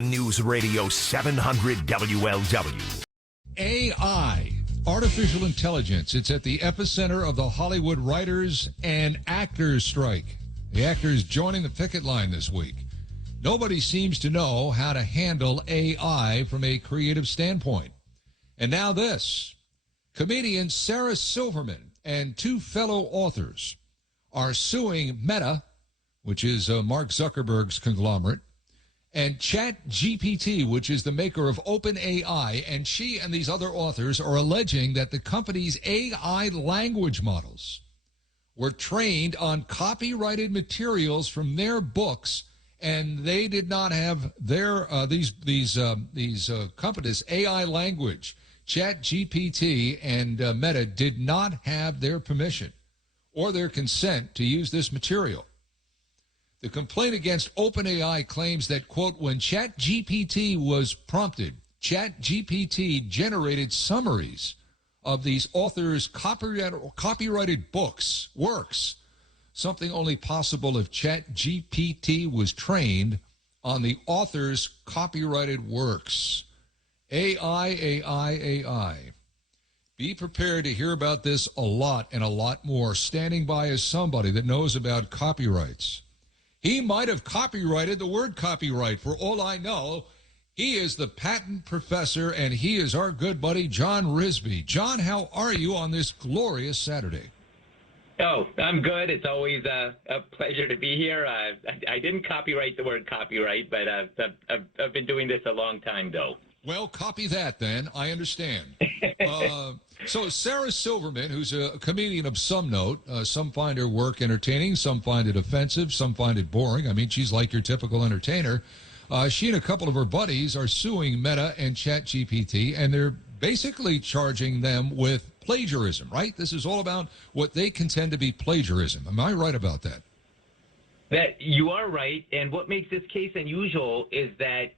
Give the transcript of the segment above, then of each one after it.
News Radio 700 WLW. AI, artificial intelligence. It's at the epicenter of the Hollywood writers and actors strike. The actors joining the picket line this week. Nobody seems to know how to handle AI from a creative standpoint. And now this. Comedian Sarah Silverman and two fellow authors are suing Meta, which is Mark Zuckerberg's conglomerate, and ChatGPT, which is the maker of OpenAI, and she and these other authors are alleging that the company's AI language models were trained on copyrighted materials from their books, and they did not have their these companies' AI language, ChatGPT and Meta, did not have their permission or their consent to use this material. The complaint against OpenAI claims that, quote, when ChatGPT was prompted, ChatGPT generated summaries of these authors' copyrighted works, something only possible if ChatGPT was trained on the author's copyrighted works. AI. Be prepared to hear about this a lot and a lot more. Standing by is somebody that knows about copyrights. He might have copyrighted the word copyright. For all I know, he is the patent professor, and he is our good buddy, John Rizvi. John, how are you on this glorious Saturday? Oh, I'm good. It's always a pleasure to be here. I didn't copyright the word copyright, but I've been doing this a long time, though. Well, copy that then. I understand. So Sarah Silverman, who's a comedian of some note, some find her work entertaining, some find it offensive, some find it boring. I mean, she's like your typical entertainer. She and a couple of her buddies are suing Meta and ChatGPT, and they're basically charging them with plagiarism, right? This is all about what they contend to be plagiarism. Am I right about that? That you are right, and what makes this case unusual is that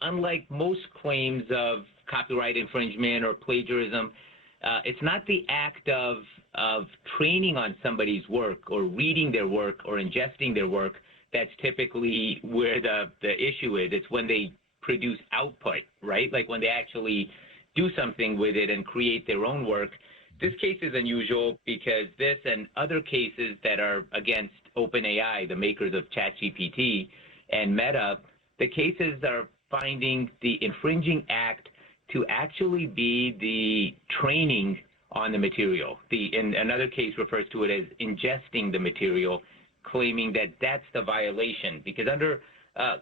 unlike most claims of copyright infringement or plagiarism, it's not the act of training on somebody's work or reading their work or ingesting their work that's typically where the issue is. It's when they produce output, right? Like when they actually do something with it and create their own work. This case is unusual because this and other cases that are against OpenAI, the makers of ChatGPT, and Meta, the cases are finding the infringing act to actually be the training on the material. In another case refers to it as ingesting the material, claiming that that's the violation. Because under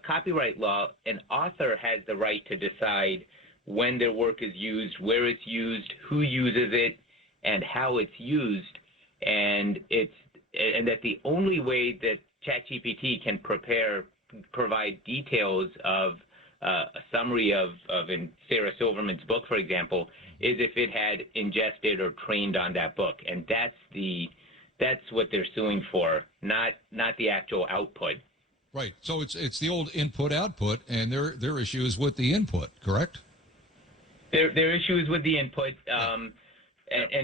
copyright law, an author has the right to decide when their work is used, where it's used, who uses it, and how it's used. And that the only way that ChatGPT can provide details of a summary of in Sarah Silverman's book, for example, is if it had ingested or trained on that book, and that's what they're suing for, not the actual output. Right. So it's the old input-output, and their issue is with the input, correct? Their issue is with the input, and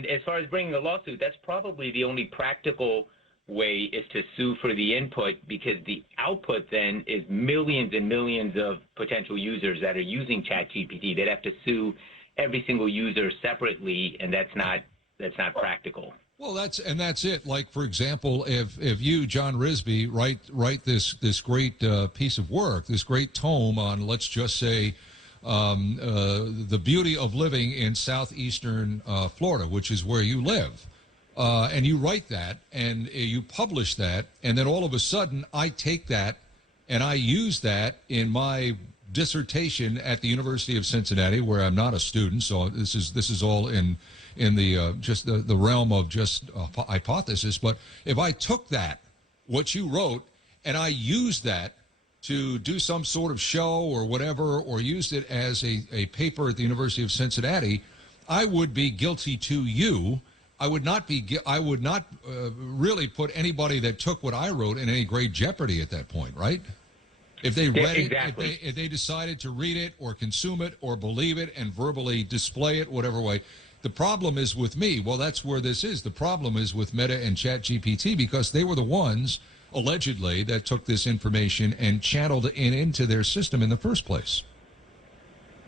as far as bringing a lawsuit, that's probably the only practical way is to sue for the input, because the output then is millions and millions of potential users that are using ChatGPT. They'd have to sue every single user separately, and that's not practical. Well, that's it. Like, for example, if you, John Rizvi, write this great piece of work, this great tome on, let's just say, the beauty of living in southeastern Florida, which is where you live. And you write that, and you publish that, and then all of a sudden I take that and I use that in my dissertation at the University of Cincinnati, where I'm not a student. So this is all in the just the realm of just hypothesis. But if I took that, what you wrote, and I used that to do some sort of show or whatever, or used it as a paper at the University of Cincinnati, I would be guilty to you. I would not really put anybody that took what I wrote in any great jeopardy at that point, right? If they read exactly. it, if they decided to read it or consume it or believe it and verbally display it, whatever way. The problem is with me. Well, that's where this is. The problem is with Meta and ChatGPT, because they were the ones allegedly, that took this information and channeled it into their system in the first place.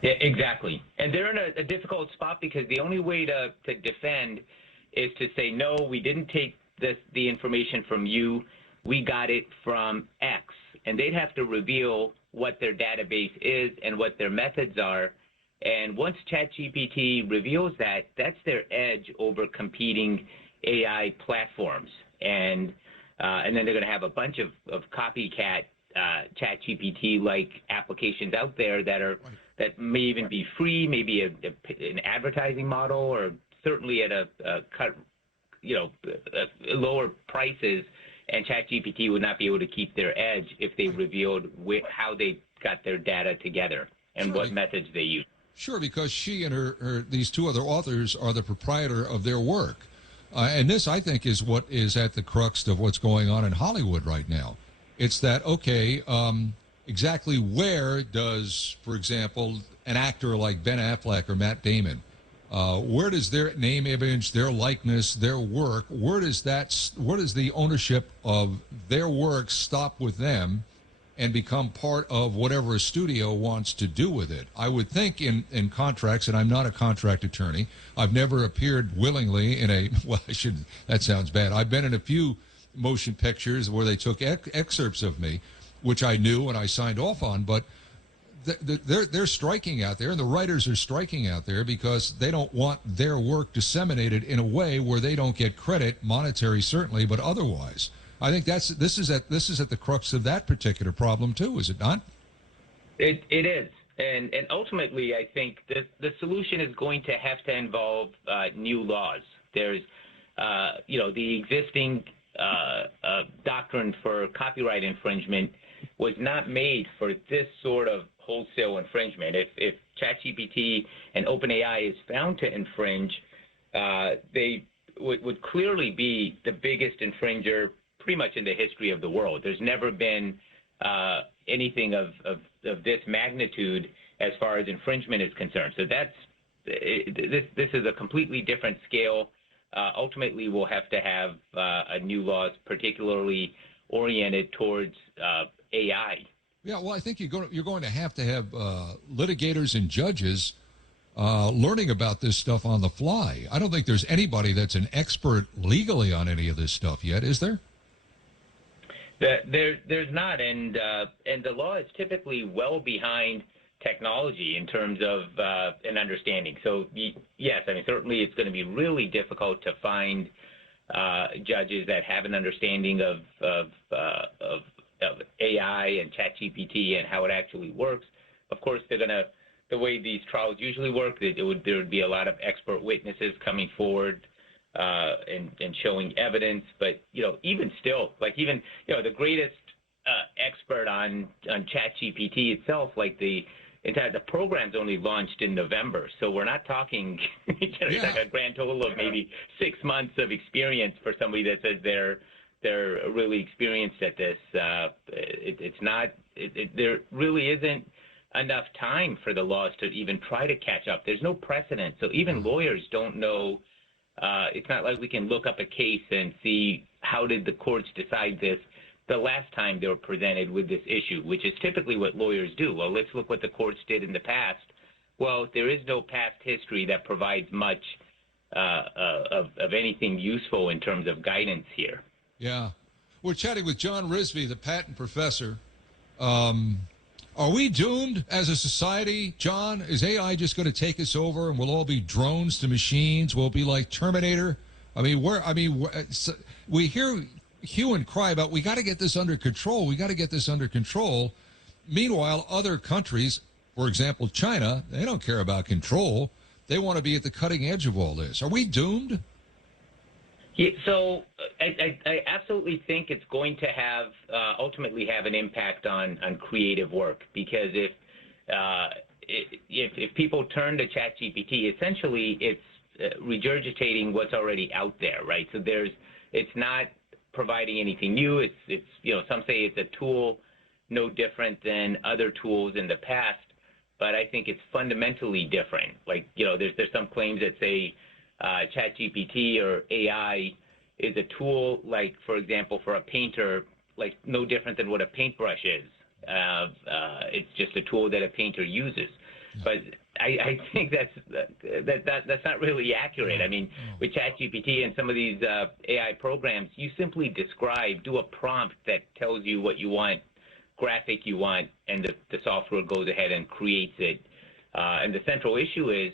Yeah, exactly. And they're in a difficult spot because the only way to defend is to say, no, we didn't take the information from you. We got it from X. And they'd have to reveal what their database is and what their methods are. And once ChatGPT reveals that, that's their edge over competing AI platforms. And then they're going to have a bunch of copycat ChatGPT-like applications out there that may even be free, maybe an advertising model, or certainly at a lower prices. And ChatGPT would not be able to keep their edge if they revealed how they got their data together and what methods they use. Sure, because she and these two other authors are the proprietor of their work. And this, I think, is what is at the crux of what's going on in Hollywood right now. It's that, okay, exactly where does, for example, an actor like Ben Affleck or Matt Damon, where does their name, image, their likeness, their work, where does the ownership of their work stop with them and become part of whatever a studio wants to do with it? I would think in contracts, and I'm not a contract attorney, I've never appeared willingly in that sounds bad. I've been in a few motion pictures where they took excerpts of me, which I knew and I signed off on, but they're striking out there, and the writers are striking out there because they don't want their work disseminated in a way where they don't get credit, monetary certainly, but otherwise. I think this is at the crux of that particular problem too, is it not? It is, and ultimately, I think the solution is going to have to involve new laws. There's, the existing doctrine for copyright infringement was not made for this sort of wholesale infringement. If ChatGPT and OpenAI is found to infringe, they would clearly be the biggest infringer pretty much in the history of the world. There's never been anything of this magnitude as far as infringement is concerned. So this is a completely different scale. Ultimately, we'll have to have new laws particularly oriented towards AI. Yeah, well, I think you're going to have litigators and judges learning about this stuff on the fly. I don't think there's anybody that's an expert legally on any of this stuff yet, is there? There's not, and the law is typically well behind technology in terms of an understanding. So yes, I mean certainly it's going to be really difficult to find judges that have an understanding of AI and ChatGPT and how it actually works. Of course, the way these trials usually work, there would be a lot of expert witnesses coming forward and showing evidence. But even still, the greatest expert on ChatGPT itself, the program's only launched in November, so we're not talking like a grand total of maybe 6 months of experience for somebody that says they're really experienced at this. There really isn't enough time for the laws to even try to catch up. There's no precedent, so even lawyers don't know. It's not like we can look up a case and see how did the courts decide this the last time they were presented with this issue, which is typically what lawyers do. Well, let's look what the courts did in the past. Well, there is no past history that provides much of anything useful in terms of guidance here. Yeah. We're chatting with John Rizvi, the patent professor. Are we doomed as a society, John? Is AI just going to take us over and we'll all be drones to machines? Will it be like Terminator? We hear hue and cry about we got to get this under control. We got to get this under control. Meanwhile, other countries, for example, China, they don't care about control. They want to be at the cutting edge of all this. Are we doomed? Yeah, so I absolutely think it's going to ultimately have an impact on creative work, because if people turn to ChatGPT, essentially it's regurgitating what's already out there, right? So it's not providing anything new. It's some say it's a tool no different than other tools in the past, but I think it's fundamentally different. There's some claims that say ChatGPT or AI is a tool, for example, for a painter, like no different than what a paintbrush is. It's just a tool that a painter uses. But I think that's not really accurate. I mean, with ChatGPT and some of these AI programs, you simply do a prompt that tells you what you want, graphic you want, and the software goes ahead and creates it. And the central issue is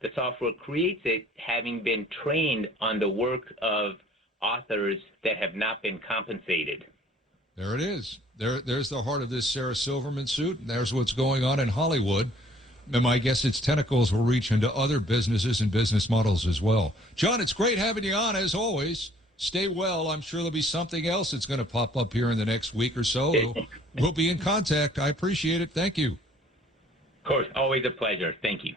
the software creates it having been trained on the work of authors that have not been compensated. There it is. There's the heart of this Sarah Silverman suit, and there's what's going on in Hollywood. And my guess its tentacles will reach into other businesses and business models as well. John, it's great having you on, as always. Stay well. I'm sure there'll be something else that's going to pop up here in the next week or so. We'll be in contact. I appreciate it. Thank you. Of course, always a pleasure. Thank you.